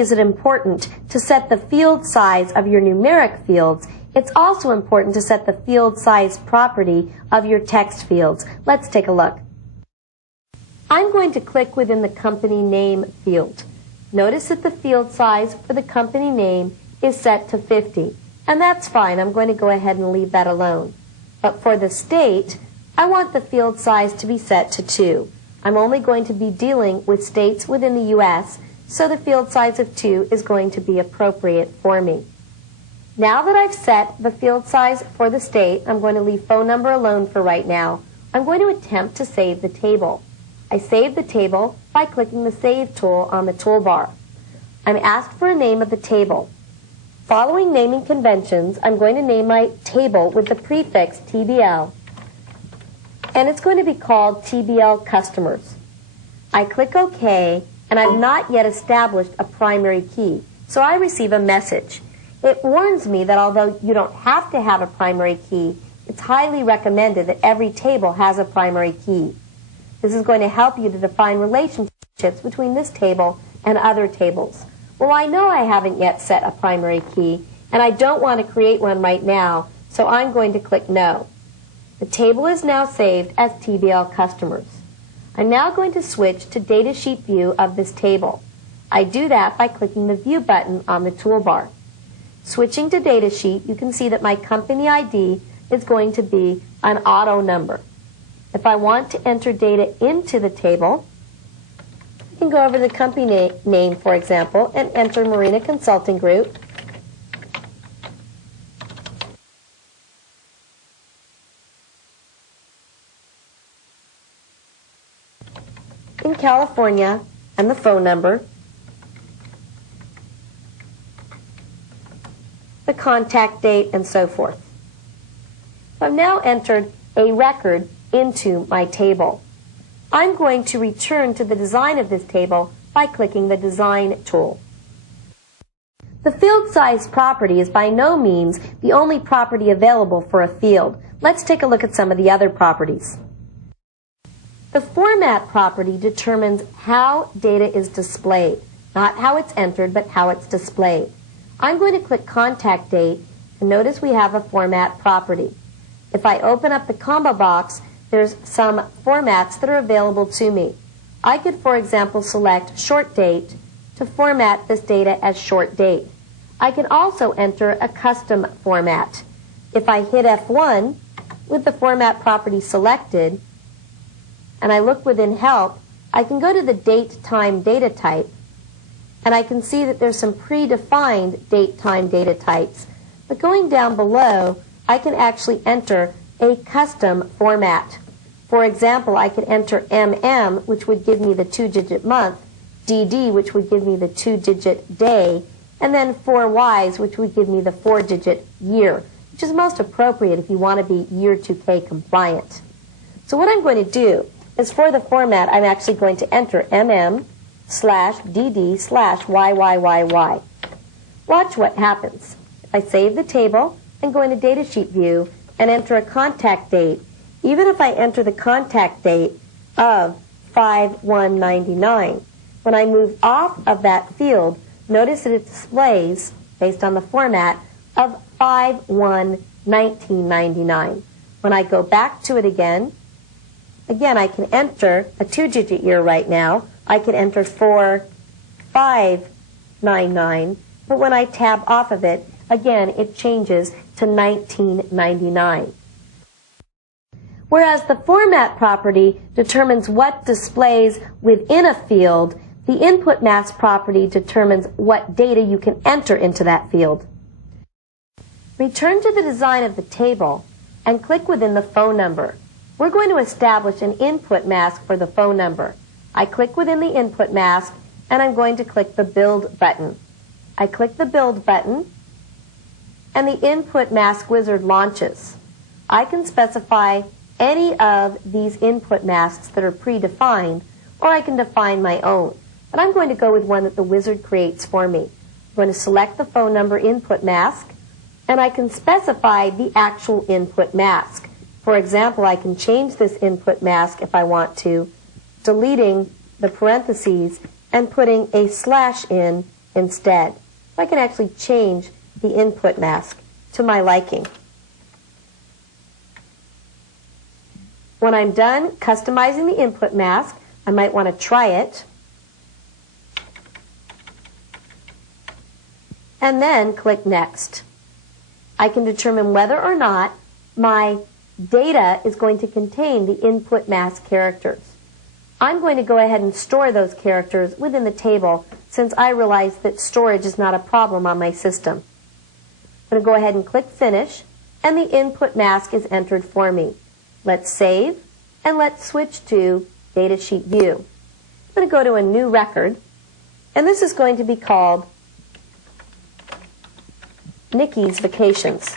is it important to set the field size of your numeric fields, it's also important to set the field size property of your text fields. Let's take a look. I'm going to click within the company name field. Notice that the field size for the company name is set to 50, and that's fine. I'm going to go ahead and leave that alone. But for the state, I want the field size to be set to 2. I'm only going to be dealing with states within the U.S., so the field size of 2 is going to be appropriate for me. Now that I've set the field size for the state, I'm going to leave phone number alone for right now. I'm going to attempt to save the table. I save the table by clicking the Save tool on the toolbar. I'm asked for a name of the table. Following naming conventions, I'm going to name my table with the prefix TBL, and it's going to be called TBL Customers. I click OK, and I've not yet established a primary key, so I receive a message. It warns me that although you don't have to have a primary key, it's highly recommended that every table has a primary key. This is going to help you to define relationships between this table and other tables. Well, I know I haven't yet set a primary key, and I don't want to create one right now, so I'm going to click No. The table is now saved as TBL Customers. I'm now going to switch to Datasheet view of this table. I do that by clicking the View button on the toolbar. Switching to Datasheet, you can see that my company ID is going to be an auto number. If I want to enter data into the table, I can go over to the company name, for example, and enter Marina Consulting Group. In California, and the phone number, the contact date, and so forth. I've now entered a record into my table. I'm going to return to the design of this table by clicking the Design tool. The field size property is by no means the only property available for a field. Let's take a look at some of the other properties. The Format property determines how data is displayed, not how it's entered, but how it's displayed. I'm going to click Contact Date, and notice we have a Format property. If I open up the combo box, there's some formats that are available to me. I could, for example, select Short Date to format this data as Short Date. I can also enter a custom format. If I hit F1 with the Format property selected, and I look within Help, I can go to the Date Time Data Type, and I can see that there's some predefined date time data types. But going down below, I can actually enter a custom format. For example, I could enter MM, which would give me the 2-digit month, DD, which would give me the 2-digit day, and then 4Ys, which would give me the 4-digit year, which is most appropriate if you want to be year 2K compliant. So what I'm going to do is for the format, I'm actually going to enter MM/DD/YYYY. Watch what happens. If I save the table and go into Datasheet view and enter a contact date, even if I enter the contact date of 5/1/99, when I move off of that field, notice that it displays, based on the format, of 5/1/1999. When I go back to it again, I can enter a 2-digit year right now. I can enter 4/5/99, but when I tab off of it, again, it changes to 1999. Whereas the Format property determines what displays within a field, the Input Mask property determines what data you can enter into that field. Return to the design of the table and click within the phone number. We're going to establish an input mask for the phone number. I click within the input mask, and I'm going to click the Build button. I click the Build button, and the Input Mask wizard launches. I can specify any of these input masks that are predefined, or I can define my own. But I'm going to go with one that the wizard creates for me. I'm going to select the phone number input mask, and I can specify the actual input mask. For example, I can change this input mask if I want to, deleting the parentheses and putting a slash in instead. I can actually change the input mask to my liking. When I'm done customizing the input mask, I might want to try it. And then click Next. I can determine whether or not my data is going to contain the input mask characters. I'm going to go ahead and store those characters within the table since I realize that storage is not a problem on my system. I'm going to go ahead and click Finish, and the input mask is entered for me. Let's save, and let's switch to Datasheet View. I'm going to go to a new record, and this is going to be called Nikki's Vacations.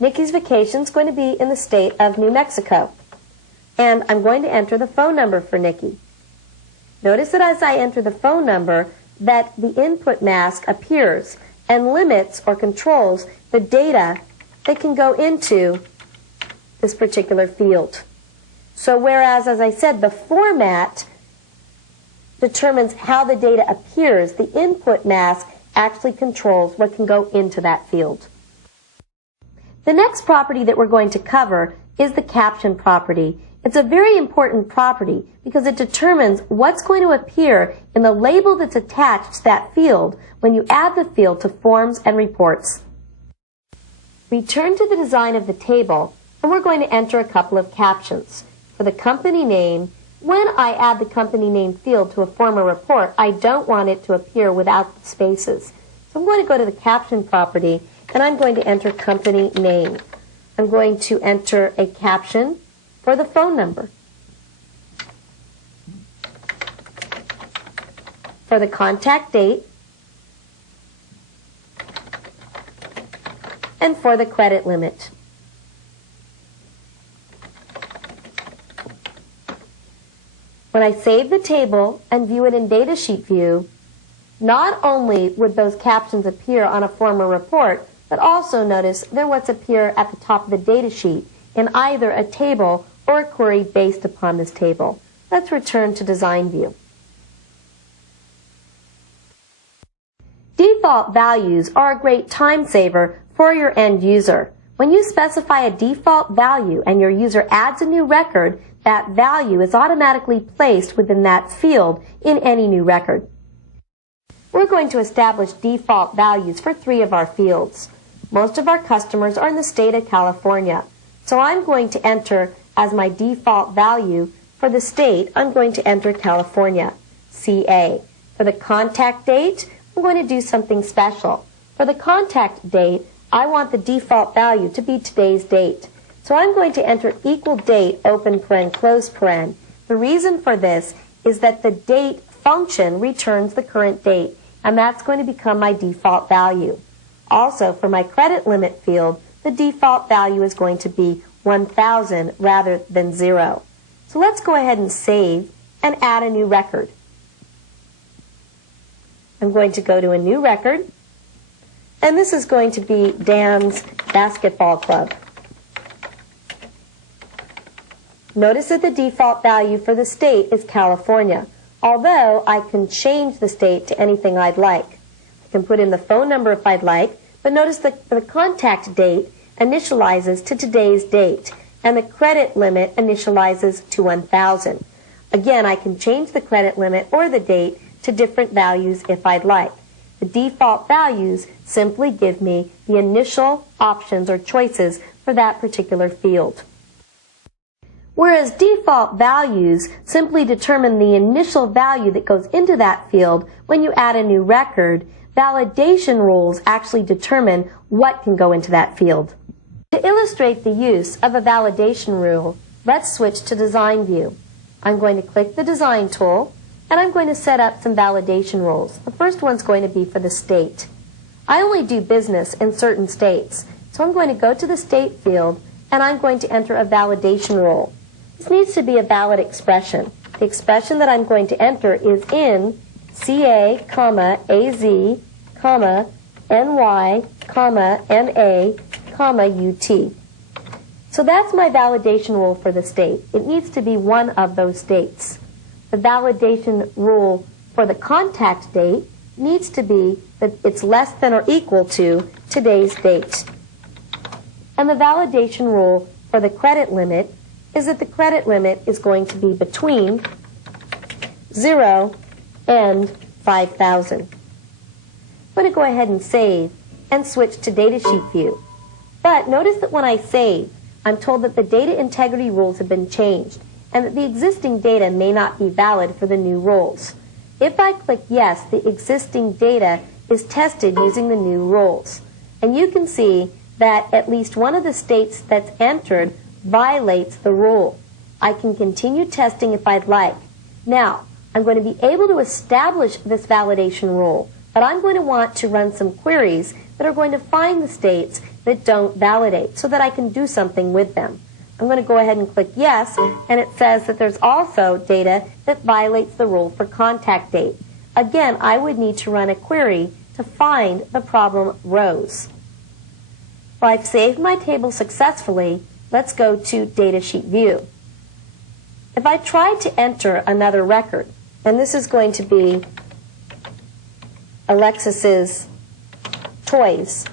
Nikki's Vacation is going to be in the state of New Mexico. And I'm going to enter the phone number for Nikki. Notice that as I enter the phone number, that the input mask appears and limits or controls the data that can go into this particular field. So whereas, as I said, the format determines how the data appears, the input mask actually controls what can go into that field. The next property that we're going to cover is the caption property. It's a very important property because it determines what's going to appear in the label that's attached to that field when you add the field to Forms and Reports. Return to the design of the table, and we're going to enter a couple of captions. For the company name, when I add the company name field to a form or report, I don't want it to appear without the spaces. So I'm going to go to the caption property, and I'm going to enter company name. I'm going to enter a caption for the phone number. For the contact date, and for the credit limit. When I save the table and view it in Datasheet View, not only would those captions appear on a form or report, but also notice they're what's appear at the top of the datasheet in either a table or a query based upon this table. Let's return to Design View. Default values are a great time saver for your end user. When you specify a default value and your user adds a new record, that value is automatically placed within that field in any new record. We're going to establish default values for 3 of our fields. Most of our customers are in the state of California, so I'm going to enter as my default value for the state, I'm going to enter California, CA. For the contact date, I'm going to do something special. For the contact date, I want the default value to be today's date. So I'm going to enter equal date, open paren, close paren. The reason for this is that the date function returns the current date, and that's going to become my default value. Also, for my credit limit field, the default value is going to be 1,000 rather than 0. So let's go ahead and save and add a new record. I'm going to go to a new record, and this is going to be Dan's Basketball Club. Notice that the default value for the state is California, although I can change the state to anything I'd like. I can put in the phone number if I'd like, but notice that the contact date initializes to today's date, and the credit limit initializes to 1,000. Again, I can change the credit limit or the date to different values if I'd like. The default values simply give me the initial options or choices for that particular field. Whereas default values simply determine the initial value that goes into that field when you add a new record, validation rules actually determine what can go into that field. To illustrate the use of a validation rule, let's switch to Design View. I'm going to click the Design tool, and I'm going to set up some validation rules. The first one's going to be for the state. I only do business in certain states, so I'm going to go to the state field, and I'm going to enter a validation rule. This needs to be a valid expression. The expression that I'm going to enter is in CA, AZ, NY, MA, UT. So that's my validation rule for the state. It needs to be one of those states. The validation rule for the contact date needs to be that it's less than or equal to today's date. And the validation rule for the credit limit is that the credit limit is going to be between 0 and 5,000. I'm going to go ahead and save and switch to datasheet view. But notice that when I save, I'm told that the data integrity rules have been changed and that the existing data may not be valid for the new rules. If I click yes, the existing data is tested using the new rules. And you can see that at least one of the states that's entered violates the rule. I can continue testing if I'd like. Now, I'm going to be able to establish this validation rule, but I'm going to want to run some queries that are going to find the states that don't validate so that I can do something with them. I'm going to go ahead and click yes, and it says that there's also data that violates the rule for contact date. Again, I would need to run a query to find the problem rows. Well, I've saved my table successfully. Let's go to datasheet view. If I try to enter another record, and this is going to be Alexis's toys,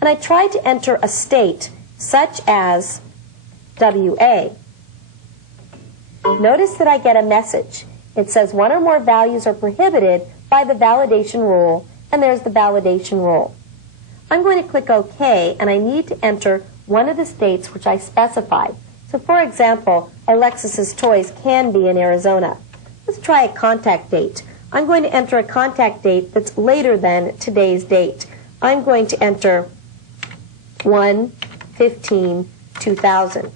and I try to enter a state such as WA, notice that I get a message. It says one or more values are prohibited by the validation rule, and there's the validation rule. I'm going to click OK, and I need to enter one of the states which I specified. So for example, Alexis's toys can be in Arizona. Let's try a contact date. I'm going to enter a contact date that's later than today's date. I'm going to enter 1/15/2000.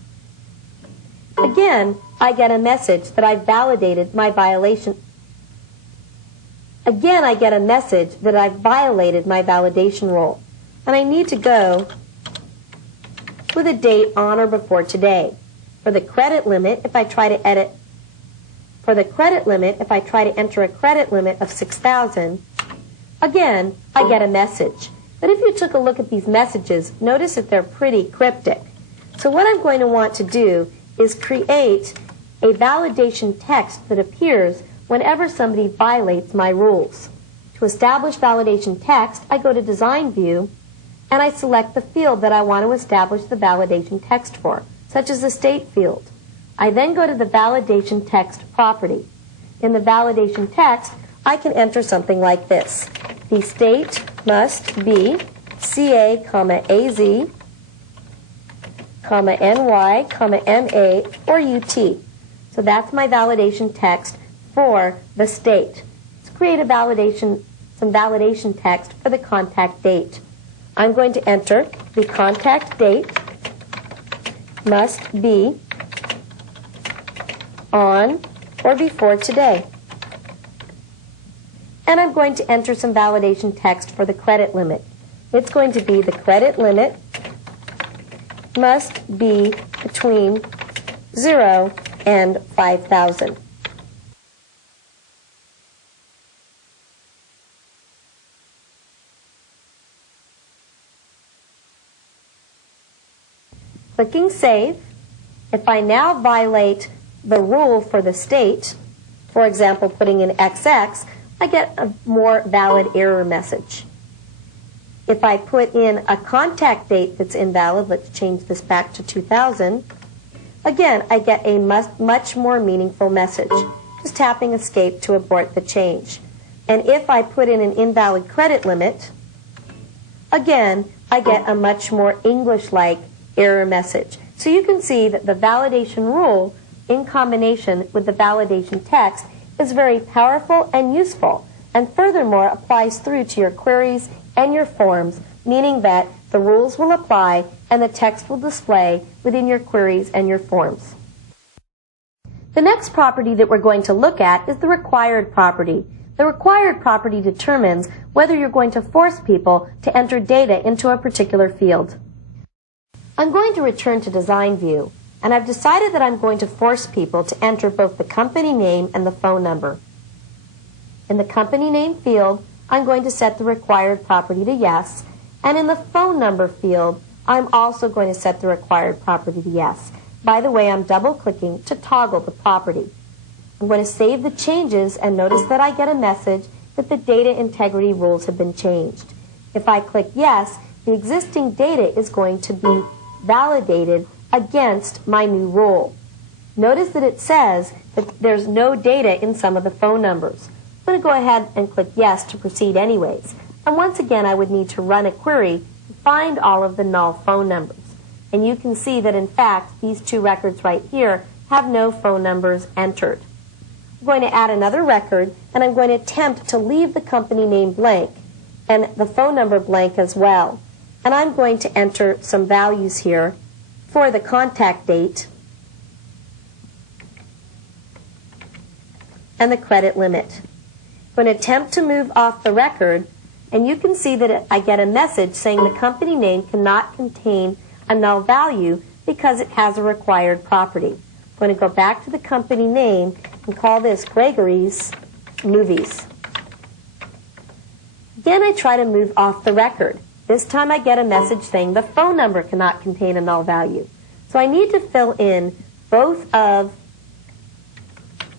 Again, I get a message that I've validated my violation. Again, I get a message that I've violated my validation rule. And I need to go with a date on or before today. For the credit limit, if I try to enter a credit limit of 6,000, again, I get a message. But if you took a look at these messages, notice that they're pretty cryptic. So what I'm going to want to do is create a validation text that appears whenever somebody violates my rules. To establish validation text, I go to Design View, and I select the field that I want to establish the validation text for, such as the state field. I then go to the validation text property. In the validation text, I can enter something like this. The state must be CA, AZ, NY, MA, or UT. So that's my validation text for the state. Let's create some validation text for the contact date. I'm going to enter the contact date must be on or before today. And I'm going to enter some validation text for the credit limit. It's going to be the credit limit must be between 0 and 5,000. Clicking Save. If I now violate the rule for the state, for example, putting in XX, I get a more valid error message. If I put in a contact date that's invalid, let's change this back to 2000, again, I get a much more meaningful message. Just tapping Escape to abort the change. And if I put in an invalid credit limit, again, I get a much more English-like error message. So you can see that the validation rule in combination with the validation text is very powerful and useful, and furthermore applies through to your queries and your forms, meaning that the rules will apply and the text will display within your queries and your forms. The next property that we're going to look at is the required property. The required property determines whether you're going to force people to enter data into a particular field. I'm going to return to Design View, and I've decided that I'm going to force people to enter both the company name and the phone number. In the company name field, I'm going to set the required property to yes, and in the phone number field, I'm also going to set the required property to yes. By the way, I'm double-clicking to toggle the property. I'm going to save the changes and notice that I get a message that the data integrity rules have been changed. If I click yes, the existing data is going to be validated against my new rule. Notice that it says that there's no data in some of the phone numbers. I'm going to go ahead and click yes to proceed anyways. And once again, I would need to run a query to find all of the null phone numbers. And you can see that in fact, these two records right here have no phone numbers entered. I'm going to add another record, and I'm going to attempt to leave the company name blank and the phone number blank as well. And I'm going to enter some values here for the contact date and the credit limit. I'm going to attempt to move off the record, and you can see that I get a message saying the company name cannot contain a null value because it has a required property. I'm going to go back to the company name and call this Gregory's Movies. Again, I try to move off the record. This time I get a message saying the phone number cannot contain a null value. So I need to fill in both of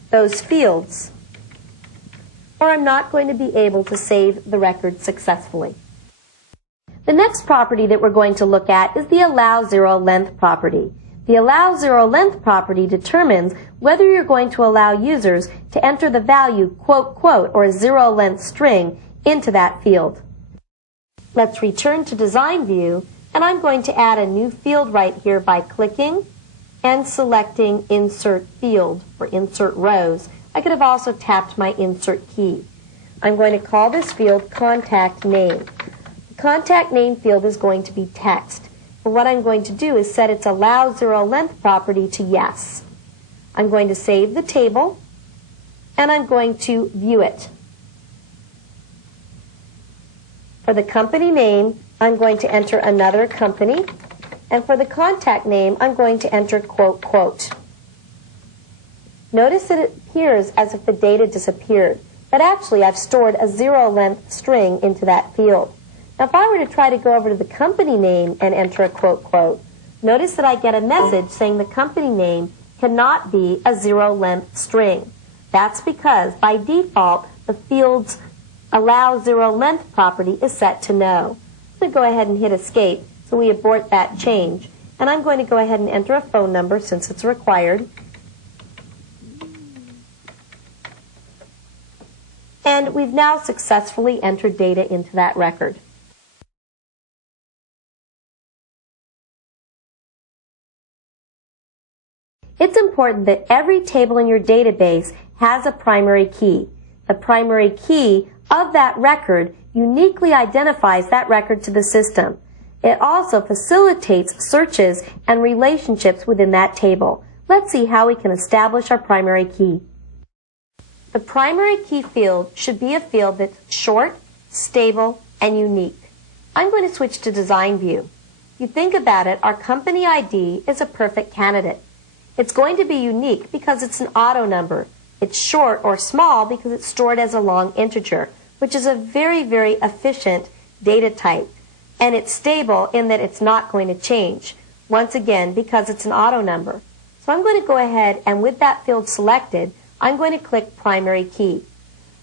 those fields, or I'm not going to be able to save the record successfully. The next property that we're going to look at is the allow zero length property. The allow zero length property determines whether you're going to allow users to enter the value quote quote or a zero length string into that field. Let's return to design view, and I'm going to add a new field right here by clicking and selecting insert field or insert rows. I could have also tapped my insert key. I'm going to call this field contact name. The contact name field is going to be text. And what I'm going to do is set its allow zero length property to yes. I'm going to save the table, and I'm going to view it. For the company name, I'm going to enter another company, and for the contact name, I'm going to enter quote quote. Notice that it appears as if the data disappeared, but actually I've stored a zero length string into that field. Now if I were to try to go over to the company name and enter a quote quote, notice that I get a message saying the company name cannot be a zero length string. That's because by default the field's allow zero length property is set to no. I'm going to go ahead and hit escape so we abort that change. And I'm going to go ahead and enter a phone number since it's required. And we've now successfully entered data into that record. It's important that every table in your database has a primary key. The primary key of that record uniquely identifies that record to the system. It also facilitates searches and relationships within that table. Let's see how we can establish our primary key. The primary key field should be a field that's short, stable, and unique. I'm going to switch to design view. If you think about it, our company ID is a perfect candidate. It's going to be unique because it's an auto number. It's short or small because it's stored as a long integer, which is a very, very efficient data type. And it's stable in that it's not going to change, once again, because it's an auto number. So I'm going to go ahead and with that field selected, I'm going to click primary key.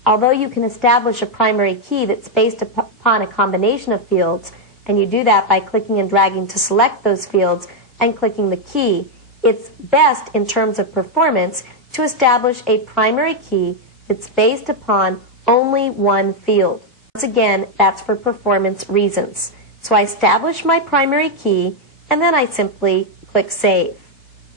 Although you can establish a primary key that's based upon a combination of fields, and you do that by clicking and dragging to select those fields and clicking the key, it's best in terms of performance to establish a primary key that's based upon only one field. Once again, that's for performance reasons. So I establish my primary key, and then I simply click Save.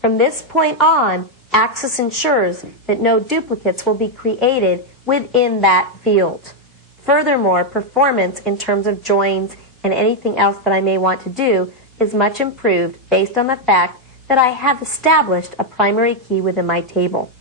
From this point on, Access ensures that no duplicates will be created within that field. Furthermore, performance in terms of joins and anything else that I may want to do is much improved based on the fact that I have established a primary key within my table.